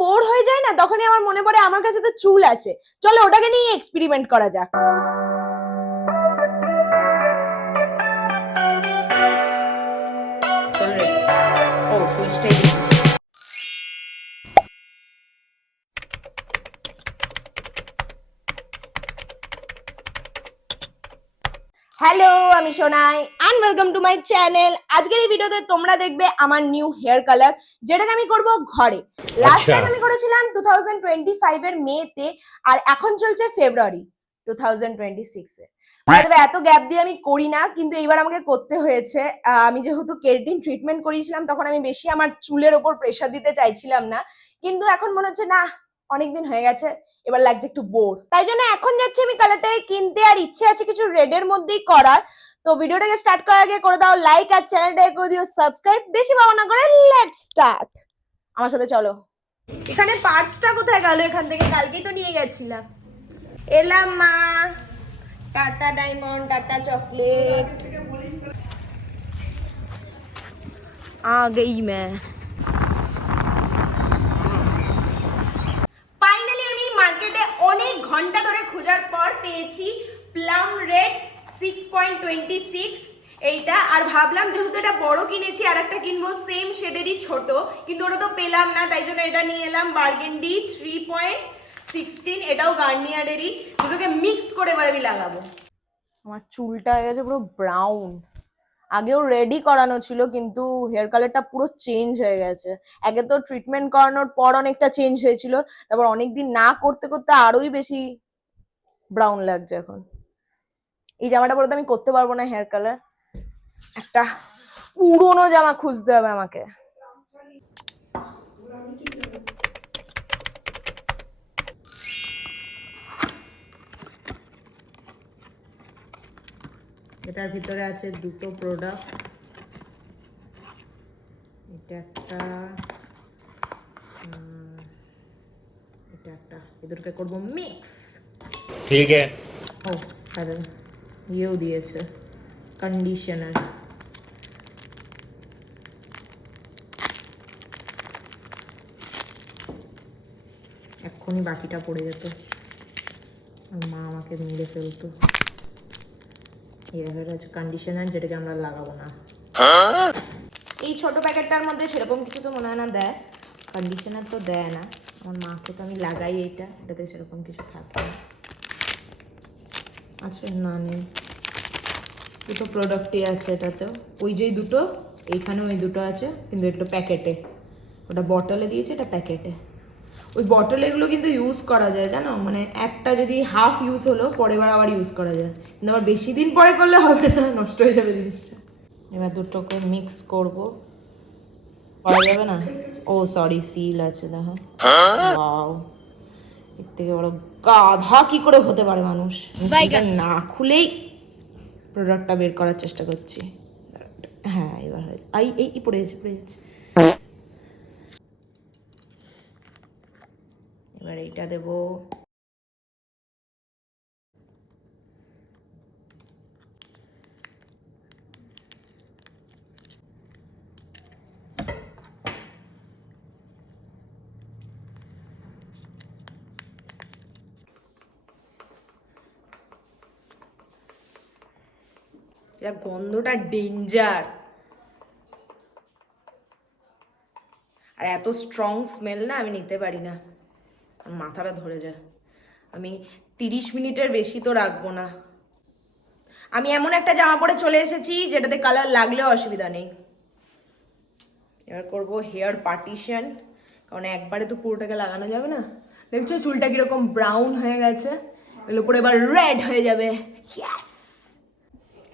Bore হয়ে যায় না, তখনই আমার মনে পড়ে আমার কাছে তো চুল আছে, চলো ওটাকে নিয়ে এক্সপেরিমেন্ট করা যাক। ও সুইচটাই হ্যালো, আমি Sonai and welcome to my channel. আজকের এই ভিডিওতে তোমরা দেখবে আমার নিউ হেয়ার কালার, যেটাকে আমি করব ঘরে। লাস্ট টাইম আমি করেছিলাম 2025 এর মেতে, আর এখন চলছে ফেব্রুয়ারি 2026 এ। তবে এত গ্যাপ দিয়ে আমি করি না, কিন্তু এইবার আমাকে করতে হয়েছে। আমি যেহেতু কেরাটিন ট্রিটমেন্ট করিয়েছিলাম, তখন আমি বেশি আমার চুলের ওপর প্রেশার দিতে চাইছিলাম না, কিন্তু এখন মনে হচ্ছে না, অনেকদিন হয়ে গেছে, এবার লাগছে একটু বোর, তাই জন্য এখন যাচ্ছি আমি কালারটাকে কিনতে। আর ইচ্ছে আছে কিছু রেডের মধ্যেই করার। তো ভিডিওটাকে স্টার্ট করার আগে করে দাও লাইক, আর চ্যানেলটাকে করে দিও সাবস্ক্রাইব। বেশি ভাবনা করে লেটস স্টার্ট, আমার সাথে চলো। এখানে পার্সটা কোথায় গেল? এখান থেকে কালকেই তো নিয়ে গেছিলাম। এলাম মা। টাটা ডায়মন্ড, টাটা চকলেট, आ गई मैं। ফাইনালি আমি মার্কেটে অনেক ঘন্টা ধরে খোঁজার পর পেয়েছি প্লাম রেড 6.26 এইটা। আর ভাবলাম যেহেতু এটা বড় কিনেছি, আর একটা কিনবো সেম শেডেরই ছোট, কিন্তু ওটা তো পেলাম না, তাই জন্য এটা নিয়ে এলাম বার্গেন্ডি 3.16। এটাও গার্নিয়ারেরই। দুটোকে মিক্স করে এবার আমি লাগাবো। আমার চুলটা হয়ে গেছে পুরো ব্রাউন। আগেও রেডি করানো ছিল, কিন্তু হেয়ার কালারটা পুরো চেঞ্জ হয়ে গেছে। একে তো ট্রিটমেন্ট করানোর পর অনেকটা চেঞ্জ হয়েছিল, তারপর অনেকদিন না করতে করতে আরোই বেশি ব্রাউন লাগছে এখন। এই জামাটা পরে তো আমি করতে পারবো না হেয়ার কালার, একটা পুরোনো জামা খুঁজতে হবে আমাকে। এটার ভিতরে আছে দুটো প্রোডাক্ট, এটা একটা, এটা একটা। এদেরকে করবো মিক্স। ঠিক আছে। ও আরে ইয়েও দিয়েছে কন্ডিশনার। এক্ষুনি বাকিটা পড়ে যেত, মা আমাকে মেরে ফেলতো। এই দেখা যাচ্ছে কন্ডিশনার, যেটাকে আমরা লাগাবো না। এই ছোট প্যাকেটটার মধ্যে সেরকম কিছু তো মনে হয় না দেয়, কন্ডিশনার তো দেয় না। আমার মাকে তো আমি লাগাই এইটা, এটাতে সেরকম কিছু থাকে না। আচ্ছা না, নেই, দুটো প্রোডাক্টই আছে এটাতেও। ওই যেই দুটো, এইখানে ওই দুটো আছে, কিন্তু একটু প্যাকেটে। ওটা বটলে দিয়েছে, এটা প্যাকেটে। ওই বটলে এগুলো কিন্তু ইউজ করা যায় জানো, মানে একটা যদি হাফ ইউজ হলো, পরের বার আবার ইউজ করা যায়, কিন্তু আবার বেশি দিন পরে করলে হবে না, নষ্ট হয়ে যাবে জিনিসটা। এবার দুটোকে মিক্স করব। করা যাবে না? ও সরি, সিল আছে দেখো। ওয়াও, এর থেকে বড় গাধা কি করে হতে পারে মানুষ। না খুলেই প্রোডাক্টটা বের করার চেষ্টা করছি। হ্যাঁ এবার হয়েছে। এই পড়ে যাচ্ছে, পড়ে যাচ্ছে। এবার এইটা দেবো। এটা গন্ধটা ডেঞ্জার, আর এত স্ট্রং স্মেল না, আমি নিতে পারি না, মাথাটা ধরে যায়। আমি 30 মিনিটের বেশি তো রাখবো না। আমি এমন একটা জামা পরে চলে এসেছি যেটাতে কালার লাগলেও অসুবিধা নেই। এবার করবো হেয়ার পার্টিশন, কারণ একবারে তো পুরোটাকে লাগানো যাবে না। দেখছো চুলটা কিরকম ব্রাউন হয়ে গেছে, এর উপরে এবার রেড হয়ে যাবে। ইয়াস।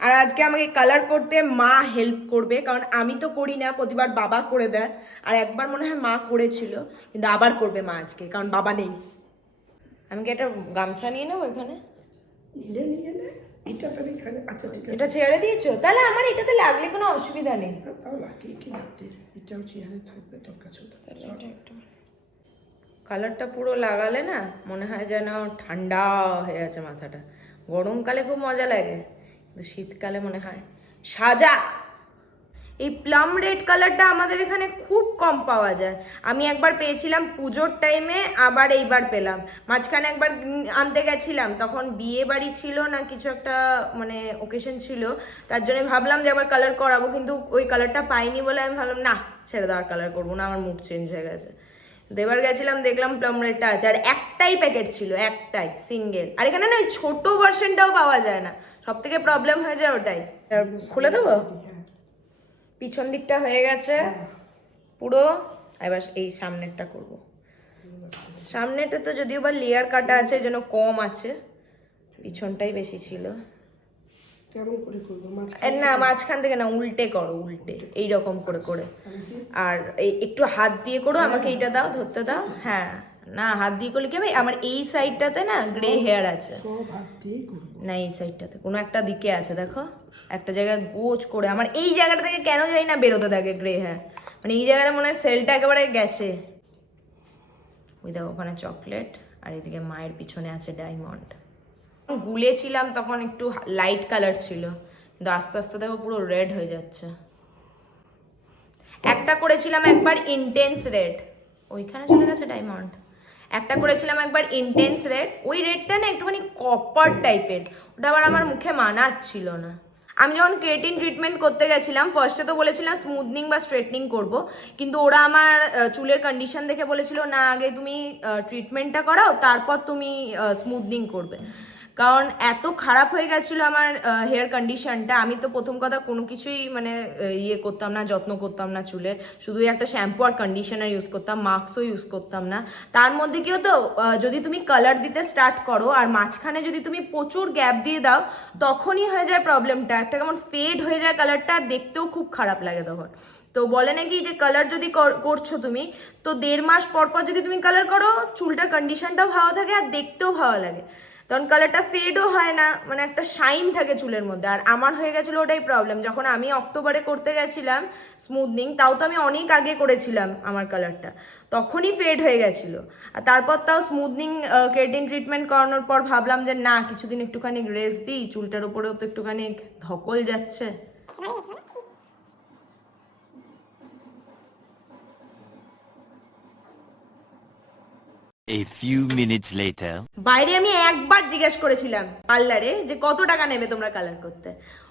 আর আজকে আমাকে কালার করতে মা হেল্প করবে, কারণ আমি তো করি না, প্রতিবার বাবা করে দেয়। আর একবার মনে হয় মা করেছিল, কিন্তু আবার করবে মা আজকে, কারণ বাবা নেই। আমি কি একটা গামছা নিয়ে নেবো এখানে? এটা ছেড়ে দিয়েছো? তাহলে আমার এটাতে লাগলে কোনো অসুবিধা নেই। কালারটা পুরো লাগালে না মনে হয় যেন ঠান্ডা হয়ে আছে মাথাটা। গরমকালে খুব মজা লাগে, কিন্তু শীতকালে মনে হয় সাজা। এই প্লাম রেড কালারটা আমাদের এখানে খুব কম পাওয়া যায়। আমি একবার পেয়েছিলাম পুজোর টাইমে, আবার এইবার পেলাম। মাঝখানে একবার আনতে গেছিলাম, তখন বিয়ে বাড়ি ছিল না কিছু একটা মানে ওকেশন ছিল, তার জন্য ভাবলাম যে আবার কালার করাবো, কিন্তু ওই কালারটা পাইনি বলে আমি ভাবলাম না ছেড়ে দেওয়ার, কালার করবো না, আমার মুড চেঞ্জ হয়ে গেছে। এবার গেছিলাম, দেখলাম প্লাম রেডটা আছে, আর একটাই প্যাকেট ছিল, একটাই সিঙ্গেল। আর এখানে না ওই ছোট ভার্সনটাও পাওয়া যায় না, সব থেকে প্রবলেম হয়ে যায় ওটাই। খুলে দেবো? পিছন দিকটা হয়ে গেছে পুরো, এবার এই সামনেরটা করব। সামনেটা তো যদিও বা লেয়ার কাটা আছে, এই জন্য কম আছে, পিছনটাই বেশি ছিল। না মাঝখান থেকে না, উল্টে করো, উল্টে এইরকম করে করে। আর একটু হাত দিয়ে করো, আমাকে এইটা দাও, ধরতে দাও। হ্যাঁ না, হাত দিয়ে করলে কি হবে, আমার এই সাইডটাতে না গ্রে হেয়ার আছে, না এই সাইডটাতে কোনো একটা দিকে আছে, দেখো একটা জায়গায় গোছ করে, আমার এই জায়গাটা থেকে কেন যাই না বেরোতে থাকে গ্রে হেয়ার, মানে এই জায়গাটা মনে হয় সেলটা একেবারে গেছে। ওই দেখো ওখানে চকলেট, আর এদিকে মায়ের পিছনে আছে ডায়মন্ড। গুলেছিলাম তখন একটু লাইট কালার ছিল, কিন্তু আস্তে আস্তে দেখো পুরো রেড হয়ে যাচ্ছে। একটা করেছিলাম একবার ইন্টেন্স রেড, ওইখানে চলে গেছে ডায়মন্ড। একটা করেছিলাম একবার ইন্টেন্স রেড, ওই রেডটা না একটুখানি কপার টাইপের, ওটা আবার আমার মুখে মানাচ্ছিল না। আমি যখন কেরাটিন ট্রিটমেন্ট করতে গেছিলাম, ফার্স্টে তো বলেছিলাম স্মুথনিং বা স্ট্রেটনিং করব, কিন্তু ওরা আমার চুলের কন্ডিশন দেখে বলেছিল না আগে তুমি ট্রিটমেন্টটা করাও, তারপর তুমি স্মুথনিং করবে। কারণ এত খারাপ হয়ে গেছিলো আমার হেয়ার কন্ডিশনটা, আমি তো প্রথম কথা কোনো কিছুই মানে ইয়ে করতাম না, যত্ন করতাম না চুলের, শুধু একটা শ্যাম্পু আর কন্ডিশনার ইউজ করতাম, মাস্কও ইউজ করতাম না। তার মধ্যে কি হতো, যদি তুমি কালার দিতে স্টার্ট করো আর মাঝখানে যদি তুমি প্রচুর গ্যাপ দিয়ে দাও, তখনই হয়ে যায় প্রবলেমটা, একটা কেমন ফেড হয়ে যায় কালারটা, আর দেখতেও খুব খারাপ লাগে তখন। তো বলে নাকি যে কালার যদি করছো তুমি, তো 1.5 মাস পর পর যদি তুমি কালার করো, চুলটার কন্ডিশনটাও ভালো থাকে আর দেখতেও ভালো লাগে, তখন কালারটা ফেডও হয় না, মানে একটা শাইন থাকে চুলের মধ্যে। আর আমার হয়ে গেছিলো ওটাই প্রবলেম, যখন আমি অক্টোবরে করতে গেছিলাম স্মুথনিং, তাও তো আমি অনেক আগে করেছিলাম আমার কালারটা, তখনই ফেড হয়ে গেছিলো। আর তারপর তাও স্মুথনিং কেরাটিন ট্রিটমেন্ট করানোর পর ভাবলাম যে না কিছুদিন একটুখানি রেস্ট দিই, চুলটার উপরেও তো একটুখানি ধকল যাচ্ছে। A few minutes later. বাইরে আমি একবার জিজ্ঞেস করেছিলাম পার্লারে যে কত টাকা নেবে তোমরা কালার করতে,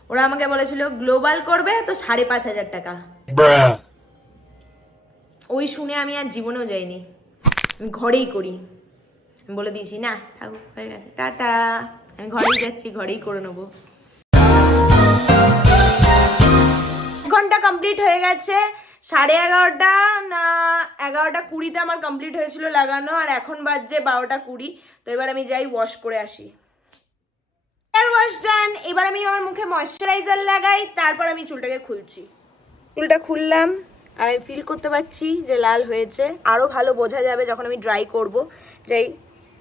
ওরা আমাকে বলেছিল গ্লোবাল করবে তো 5,500 টাকা। ওই শুনে আমি আর জীবনেও যাইনি, আমি ঘরেই করি। আমি বলে দিয়েছি না থাকুক, হয়ে গেছে, টাটা, আমি ঘরেই যাচ্ছি, ঘরেই করে নেবো। ঘন্টা কমপ্লিট হয়ে গেছে, 11:30 না 11:20 আমার কমপ্লিট হয়েছিল লাগানো, আর এখন বাজছে 12:20। তো এবার আমি যাই ওয়াশ করে আসি। হেয়ার ওয়াশ ডান, এবার আমি আমার মুখে ময়শ্চারাইজার লাগাই, তারপর আমি চুলটাকে খুলছি। চুলটা খুললাম আর আমি ফিল করতে পারছি যে লাল হয়েছে, আরও ভালো বোঝা যাবে যখন আমি ড্রাই করব। যাই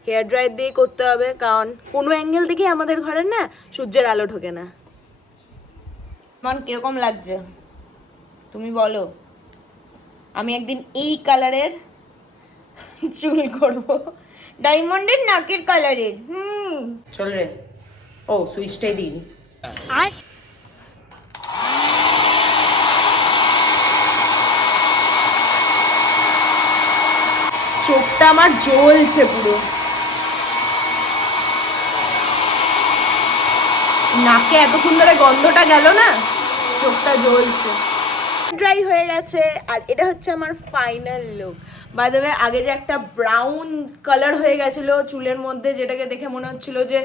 হেয়ার ড্রায়ার দিয়ে করতে হবে, কারণ কোনো অ্যাঙ্গেল থেকে আমাদের ঘরের না সূর্যের আলো ঢোকে না। মান কিরকম লাগছে তুমি বলো? আমি একদিন এই কালারের চুল করব, ডায়মন্ডের নাকের কালারের। চল রে, ও সুইচটাই দিই। চোখটা আমার জ্বলছে পুরো, নাকে এতক্ষণ ধরে গন্ধটা গেল না, চোখটা জ্বলছে। ড্রাই হয়ে গেছে, আর এটা হচ্ছে আমার final look. By the way, আগে যে একটা ব্রাউন কালার হয়ে গেছিল চুলের মধ্যে, যেটাকে দেখে মনে হচ্ছিল যে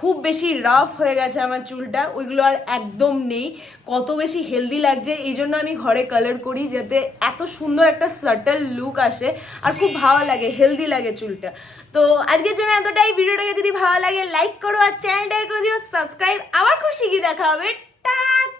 খুব বেশি রাফ হয়ে গেছে আমার চুলটা, ওইগুলো আর একদম নেই। কত বেশি হেলদি লাগছে, এই জন্য আমি ঘরে কালার করি, যাতে এত সুন্দর একটা সাটল লুক আসে আর খুব ভালো লাগে, হেলদি লাগে চুলটা। তো আজকের জন্য এতটাই। ভিডিওটাকে যদি ভালো লাগে লাইক করো, আর চ্যানেলটাকে করে দিও সাবস্ক্রাইব। আবার খুব শিখি দেখা হবে, টাটা।